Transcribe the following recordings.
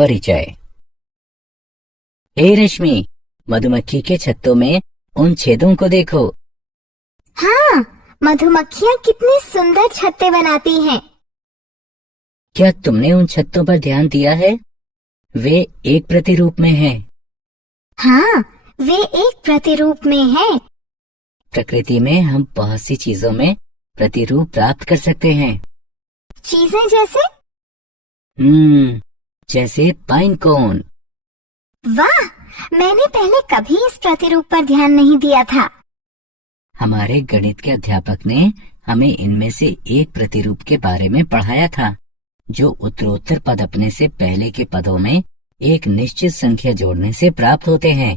परिचय। हे रश्मि, मधुमक्खी के छत्तों में उन छेदों को देखो। हाँ, मधुमक्खियाँ कितनी सुंदर छत्ते बनाती हैं। क्या तुमने उन छत्तों पर ध्यान दिया है? वे एक प्रतिरूप में हैं। हाँ, वे एक प्रतिरूप में हैं। प्रकृति में हम बहुत सी चीजों में प्रतिरूप प्राप्त कर सकते हैं। चीजें जैसे? जैसे पाइन कोन। वाह, मैंने पहले कभी इस प्रतिरूप पर ध्यान नहीं दिया था। हमारे गणित के अध्यापक ने हमें इनमें से एक प्रतिरूप के बारे में पढ़ाया था, जो उत्तरोत्तर पद अपने से पहले के पदों में एक निश्चित संख्या जोड़ने से प्राप्त होते हैं।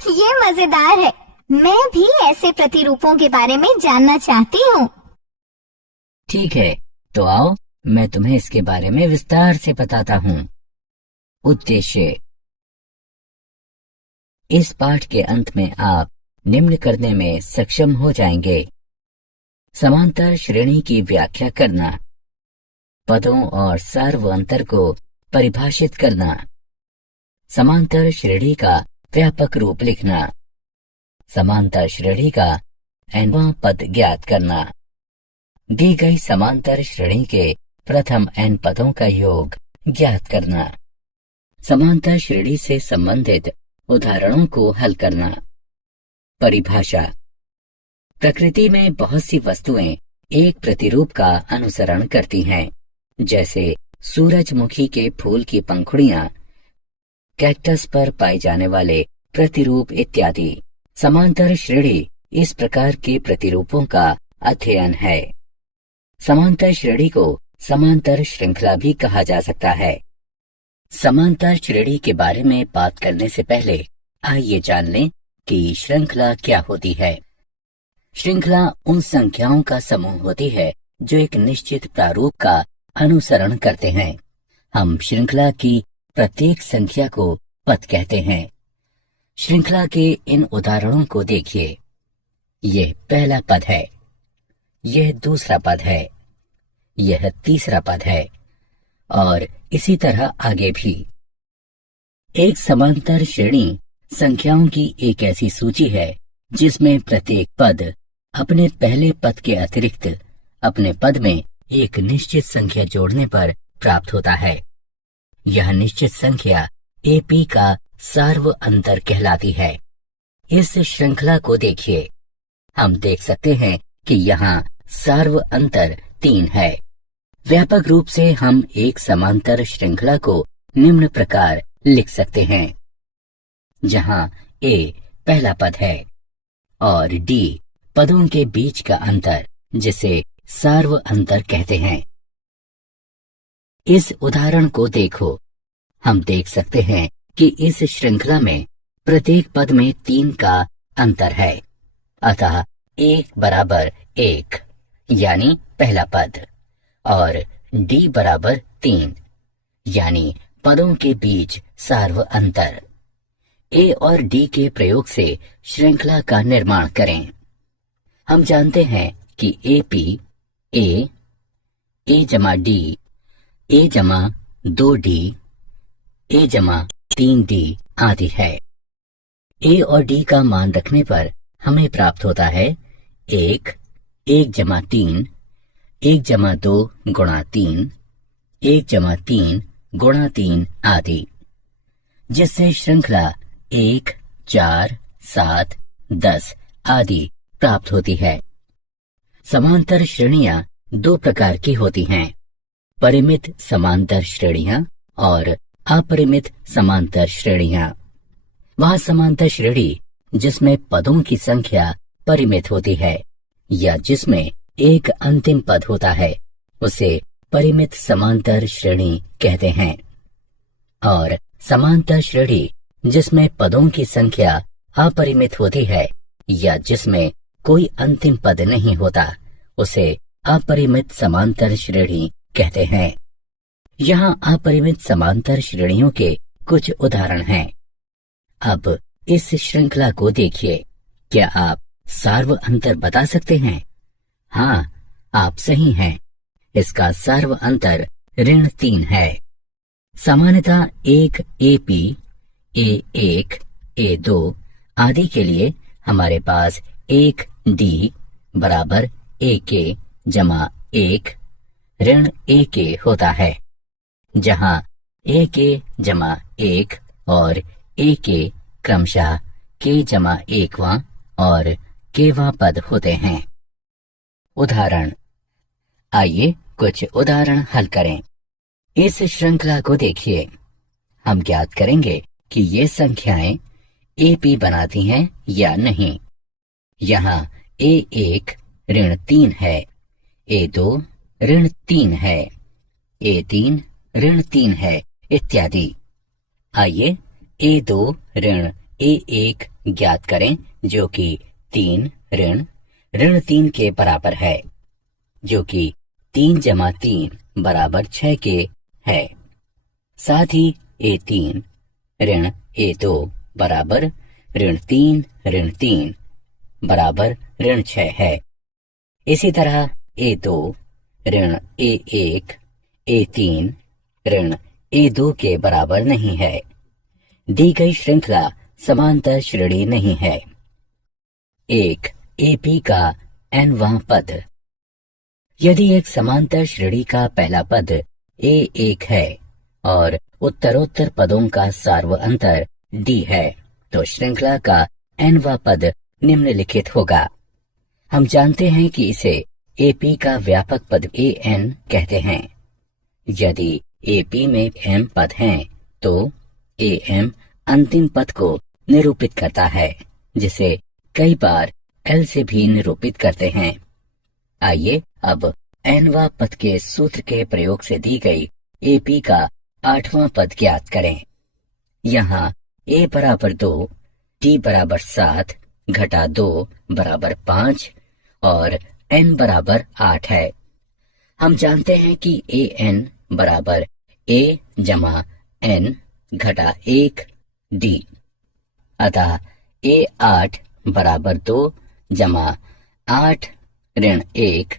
ये मजेदार है। मैं भी ऐसे प्रतिरूपों के बारे में जानना चाहती हूँ। ठीक है, तो आओ मैं तुम्हें इसके बारे में विस्तार से बताता हूँ। उद्देश्य। इस पाठ के अंत में आप निम्न करने में सक्षम हो जाएंगे: समांतर श्रेणी की व्याख्या करना, पदों और सार्वअंतर को परिभाषित करना, समांतर श्रेणी का व्यापक रूप लिखना, समांतर श्रेणी का nवां पद ज्ञात करना, दी गई समांतर श्रेणी के प्रथम n पदों का योग ज्ञात करना, समांतर श्रेणी से संबंधित उदाहरणों को हल करना। परिभाषा। प्रकृति में बहुत सी वस्तुएं एक प्रतिरूप का अनुसरण करती हैं, जैसे सूरजमुखी के फूल की पंखुड़ियां, कैक्टस पर पाए जाने वाले प्रतिरूप इत्यादि। समांतर श्रेणी इस प्रकार के प्रतिरूपों का अध्ययन है। समांतर श्रेणी को समांतर श्रृंखला भी कहा जा सकता है। समांतर श्रेणी के बारे में बात करने से पहले आइए जान लें कि श्रृंखला क्या होती है। श्रृंखला उन संख्याओं का समूह होती है जो एक निश्चित प्रारूप का अनुसरण करते हैं। हम श्रृंखला की प्रत्येक संख्या को पद कहते हैं। श्रृंखला के इन उदाहरणों को देखिए। यह पहला पद है, यह दूसरा पद है, यह तीसरा पद है, और इसी तरह आगे भी। एक समांतर श्रेणी संख्याओं की एक ऐसी सूची है जिसमें प्रत्येक पद अपने पहले पद के अतिरिक्त अपने पद में एक निश्चित संख्या जोड़ने पर प्राप्त होता है। यह निश्चित संख्या AP का सार्वअंतर कहलाती है। इस श्रृंखला को देखिए। हम देख सकते हैं कि यहाँ सार्वअंतर 3 है। व्यापक रूप से हम एक समांतर श्रृंखला को निम्न प्रकार लिख सकते हैं, जहाँ A पहला पद है और D पदों के बीच का अंतर, जिसे सार्वअंतर कहते हैं। इस उदाहरण को देखो। हम देख सकते हैं कि इस श्रृंखला में प्रत्येक पद में 3 का अंतर है। अतः 1 बराबर 1 यानी पहला पद, और D बराबर 3 यानी पदों के बीच सार्वअंतर। A और D के प्रयोग से श्रृंखला का निर्माण करें। हम जानते हैं कि AP A जमा D, A जमा 2D, A जमा 3D आदि है। A और D का मान रखने पर हमें प्राप्त होता है 1 जमा 3, 1 जमा 2 गुणा 3, 1 जमा 3 गुणा 3 आदि, जिससे श्रृंखला 1, 4, 7, 10 आदि प्राप्त होती है। समांतर श्रेणियां 2 प्रकार की होती हैं: परिमित समांतर श्रेणियां और अपरिमित समांतर श्रेणियां। वह समांतर श्रेणी जिसमें पदों की संख्या परिमित होती है या जिसमें एक अंतिम पद होता है, उसे परिमित समांतर श्रेणी कहते हैं। और समांतर श्रेणी जिसमें पदों की संख्या अपरिमित होती है या जिसमें कोई अंतिम पद नहीं होता, उसे अपरिमित समांतर श्रेणी कहते हैं। यहाँ अपरिमित समांतर श्रेणियों के कुछ उदाहरण हैं। अब इस श्रृंखला को देखिए। क्या आप सार्वअंतर बता सकते हैं? हाँ, आप सही हैं। इसका सार्वअंतर ऋण 3 है। सामान्यतः एक AP, A1, A2 आदि के लिए हमारे पास एक D बराबर AK जमा 1 ऋण AK होता है, जहां AK जमा 1 और AK क्रमशः K जमा 1वां और Kवां पद होते हैं। उदाहरण, आइए कुछ उदाहरण हल करें। इस श्रृंखला को देखिए। हम ज्ञात करेंगे कि ये संख्याएं AP बनाती हैं या नहीं। यहाँ A1 ऋण 3 है, A2 ऋण 3 है, A3 ऋण 3 है, इत्यादि। आइए A2 ऋण A1 ज्ञात करें, जो कि 3 ऋण 3 के बराबर है, जो कि 3 जमा 3 बराबर 6 के है। साथ ही A3 ऋण A2 बराबर ऋण 3 बराबर ऋण 6 है। इसी तरह A2 ऋण A1 A3 ऋण A2 के बराबर नहीं है। दी गई श्रृंखला समांतर श्रेणी नहीं है। एक AP का nवां पद। यदि एक समांतर श्रेणी का पहला पद A1 है और उत्तरोत्तर पदों का सार्व अंतर D है, तो श्रृंखला का nवां पद निम्नलिखित होगा। हम जानते हैं कि इसे AP का व्यापक पद AN कहते हैं। यदि AP में M पद हैं, तो AM अंतिम पद को निरूपित करता है, जिसे कई बार L से भी निरूपित करते हैं। आइए अब nवां पद के सूत्र के प्रयोग से दी गई AP का 8वां पद ज्ञात करें। यहाँ A बराबर 2, D बराबर 7 घटा 2 बराबर 5 और N बराबर 8 है। हम जानते हैं कि AN बराबर A जमा N घटा 1 D। अतः A8 बराबर 2 जमा 8 ऋण 1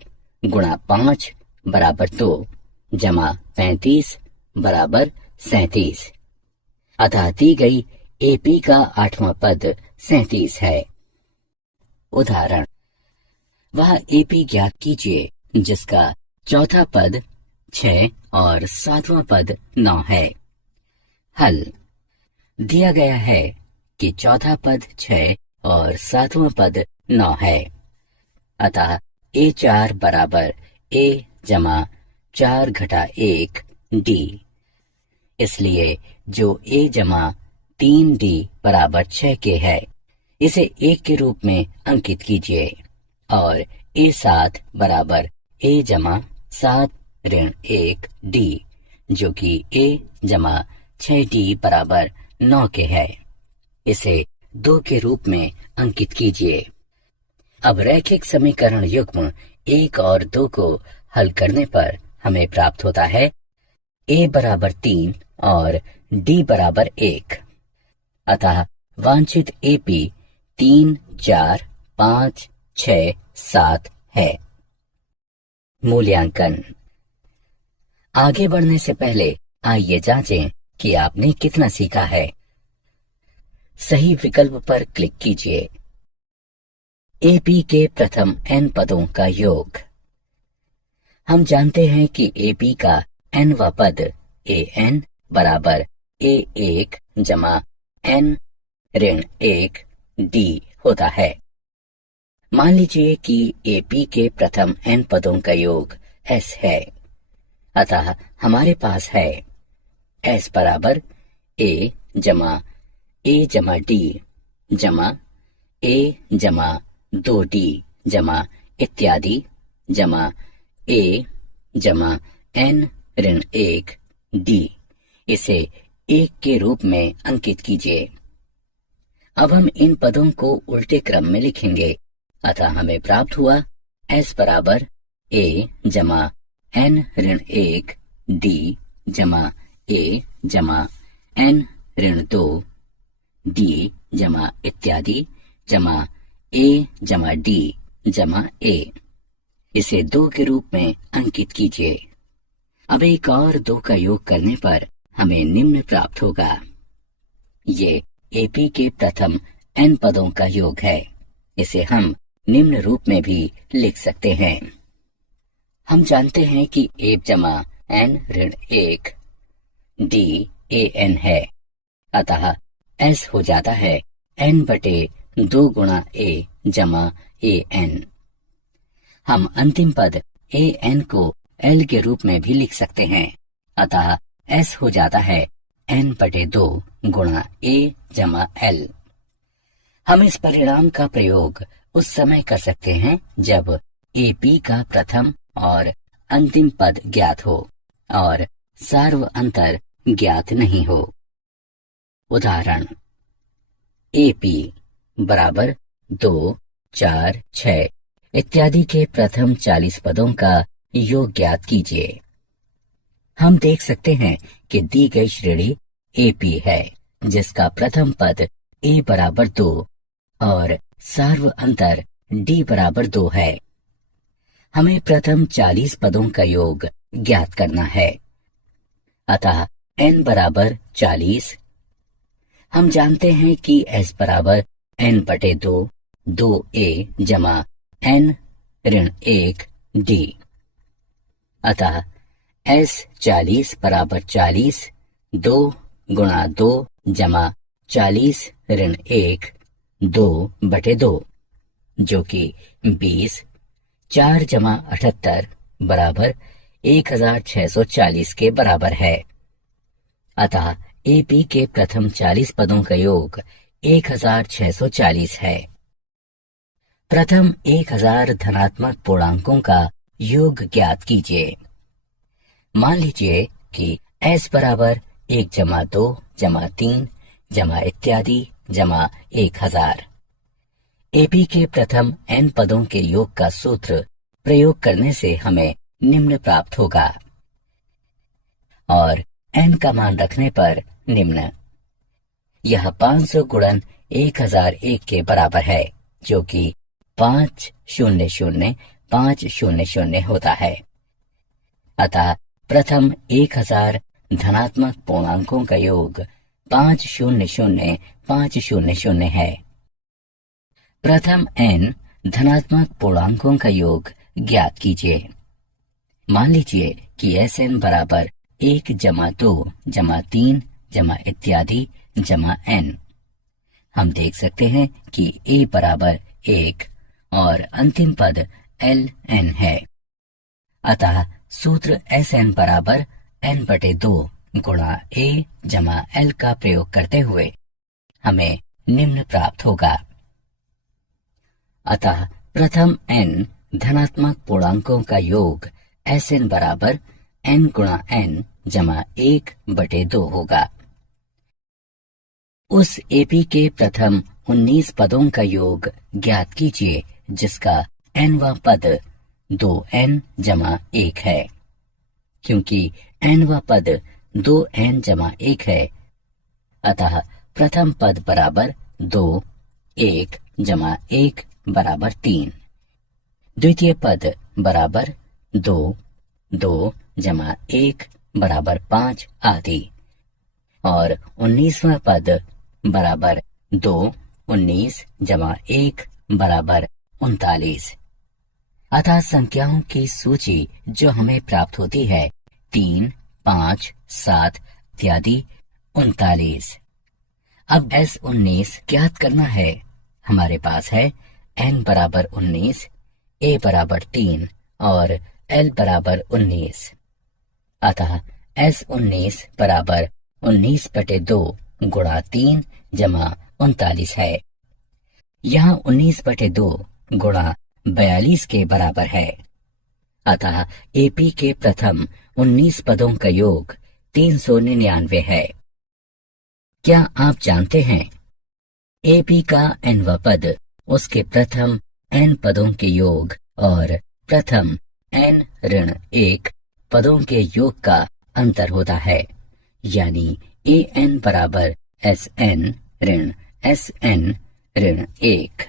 गुणा 5 बराबर 2 जमा 35 बराबर 37। अतः दी गई AP का 8वां पद 37 है। उदाहरण, वह AP ज्ञात कीजिए जिसका चौथा पद 6 और 7वां पद 9 है। हल, दिया गया है कि चौथा पद 6 और 7वां पद 9 है। अतः A4 बराबर A जमा 4 घटा 1 D। इसलिए जो A जमा 3D बराबर 6 के है, इसे 1 के रूप में अंकित कीजिए और A7 बराबर A जमा 7 ऋण 1 D, जो कि A जमा 6D बराबर 9 के है, इसे 2 के रूप में अंकित कीजिए। अब रैखिक समीकरण युग्म 1 और 2 को हल करने पर हमें प्राप्त होता है A बराबर 3 और D बराबर 1। अतः वांछित AP 3, 4, 5, 6, 7 है। मूल्यांकन। आगे बढ़ने से पहले आइए जांचें कि आपने कितना सीखा है। सही विकल्प पर क्लिक कीजिए। AP के प्रथम n पदों का योग। हम जानते हैं कि AP का nवां पद AN बराबर A1 जमा N ऋण 1 D होता है। मान लीजिए कि AP के प्रथम n पदों का योग S है। अतः हमारे पास है S बराबर A जमा D जमा A जमा 2D जमा इत्यादि जमा A जमा N ऋण 1 D। इसे 1 के रूप में अंकित कीजिए। अब हम इन पदों को उल्टे क्रम में लिखेंगे। अतः हमें प्राप्त हुआ S बराबर A जमा N ऋण 1 D जमा A जमा N ऋण 2 D जमा इत्यादि जमा A जमा D जमा A। इसे 2 के रूप में अंकित कीजिए। अब 1 और 2 का योग करने पर हमें निम्न प्राप्त होगा। ये एपी के प्रथम n पदों का योग है। इसे हम निम्न रूप में भी लिख सकते हैं। हम जानते हैं कि एप जमा n ऋण 1 d a n है, अतः s हो जाता है n बटे 2 गुणा a जमा a n। हम अंतिम पद a n को l के रूप में भी लिख सकते हैं, अतः s हो जाता है n बटे 2 गुणा a जमा l। हम इस परिणाम का प्रयोग उस समय कर सकते हैं जब AP का प्रथम और अंतिम पद ज्ञात हो और सार्व अंतर ज्ञात नहीं हो। उदाहरण AP बराबर 2, 4, 6 इत्यादि के प्रथम 40 पदों का योग ज्ञात कीजिए। हम देख सकते हैं कि दी गई श्रेणी AP है, जिसका प्रथम पद A बराबर 2 और सार्व अंतर D बराबर 2 है। हमें प्रथम 40 पदों का योग ज्ञात करना है, अतः n बराबर 40। हम जानते हैं कि s बराबर n बटे 2 2a जमा n ऋण 1 d, अतः s 40 बराबर 40 2 गुणा 2 जमा 40 ऋण 1 2 बटे 2, जो कि 20 4 जमा 78 बराबर 1640 के बराबर है। अतः AP के प्रथम 40 पदों का योग 1640 है। प्रथम 1000 धनात्मक पूर्णांकों का योग ज्ञात कीजिए। मान लीजिए कि s बराबर 1 जमा 2 जमा 3 जमा इत्यादि जमा 1000। AP के प्रथम n पदों के योग का सूत्र प्रयोग करने से हमें निम्न प्राप्त होगा और n का मान रखने पर निम्न। यह 500 गुणन 1001 के बराबर है, जो कि 500,500 होता है। अतः प्रथम 1000 धनात्मक पूर्णांकों का योग 500,500 है। प्रथम n धनात्मक पूर्णांकों का योग ज्ञात कीजिए। मान लीजिए कि Sn बराबर 1 जमा 2 जमा 3 जमा इत्यादि जमा n। हम देख सकते हैं कि a बराबर 1 और अंतिम पद ln है, अतः सूत्र Sn बराबर n बटे 2 गुणा a जमा l का प्रयोग करते हुए हमें निम्न प्राप्त होगा। अतः प्रथम n धनात्मक पूर्णांकों का योग Sn बराबर n गुणा n जमा 1 बटे 2 होगा। उस AP के प्रथम 19 पदों का योग ज्ञात कीजिए जिसका nवां पद 2n जमा 1 है। क्योंकि nवां पद 2n जमा 1 है, अतः प्रथम पद बराबर 2 1 जमा 1 बराबर 3, द्वितीय पद बराबर 2 2 जमा 1 बराबर 5 आदि, और 19वां पद बराबर 2 19 जमा 1 बराबर 39। अतः संख्याओं की सूची जो हमें प्राप्त होती है 3 5 7 इत्यादि 39। अब S19 ज्ञात करना है। हमारे पास है n बराबर 19, a बराबर 3 और l बराबर 19। अतः S19 बराबर 19 बटे 2 गुणा 3 जमा 39 है। यहाँ 19 बटे 2 गुणा 42 के बराबर है। अतः AP के प्रथम 19 पदों का योग 399 है। क्या आप जानते हैं AP का nवां पद उसके प्रथम n पदों के योग और प्रथम n ऋण 1 पदों के योग का अंतर होता है, यानी an बराबर Sn ऋण Sn ऋण 1।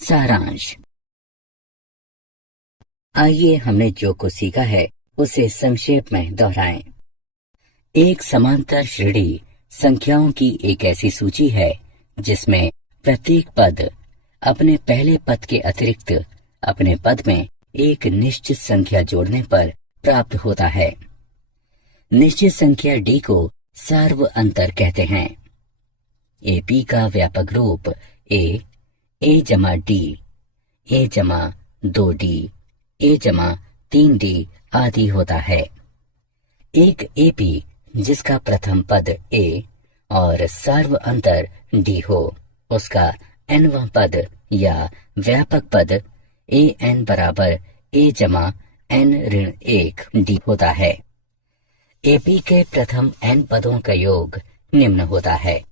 सारांश। आइए हमने जो कुछ सीखा है उसे संक्षेप में दोहराएं। एक समांतर श्रेणी संख्याओं की एक ऐसी सूची है जिसमें प्रत्येक पद अपने पहले पद के अतिरिक्त अपने पद में एक निश्चित संख्या जोड़ने पर प्राप्त होता है। निश्चित संख्या d को सार्व अंतर कहते हैं। AP का व्यापक रूप a जमा d, a जमा 2d, a जमा 3d आदि होता है। एक AP जिसका प्रथम पद a और सार्व अंतर d हो, उसका nवां पद या व्यापक पद an बराबर a जमा n ऋण 1 d होता है। AP के प्रथम n पदों का योग निम्न होता है।